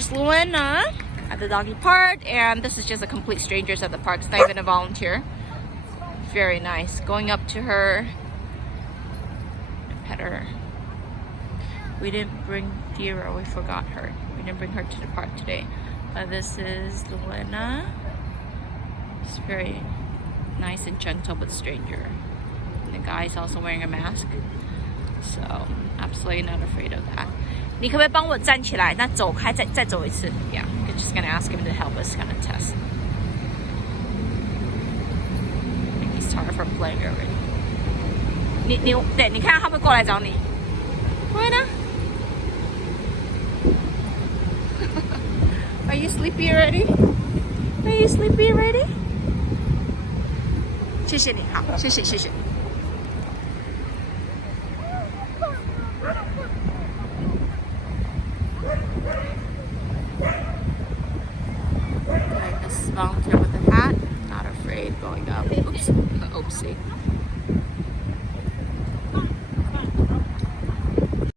It's Luana at the doggy park, and this is just a complete strangers at the park. It's not even a volunteer. Very nice. Going up to her and pet her. We didn't bring Dira, we forgot her. We didn't bring her to the park today. But this is Luana. It's very nice and gentle but stranger. And the guy is also wearing a mask. So absolutely not afraid of that. 你可不可以帮我站起来？那走开，再走一次。Yeah, we're just gonna ask him to help us kind of test. I think he's tired from playing already. 你看他会过来找你。喂呢 ？Are you sleepy already? Are you sleepy already? 谢谢你，好，谢谢。Like this volunteer with a hat, not afraid going up. Oops, oopsie.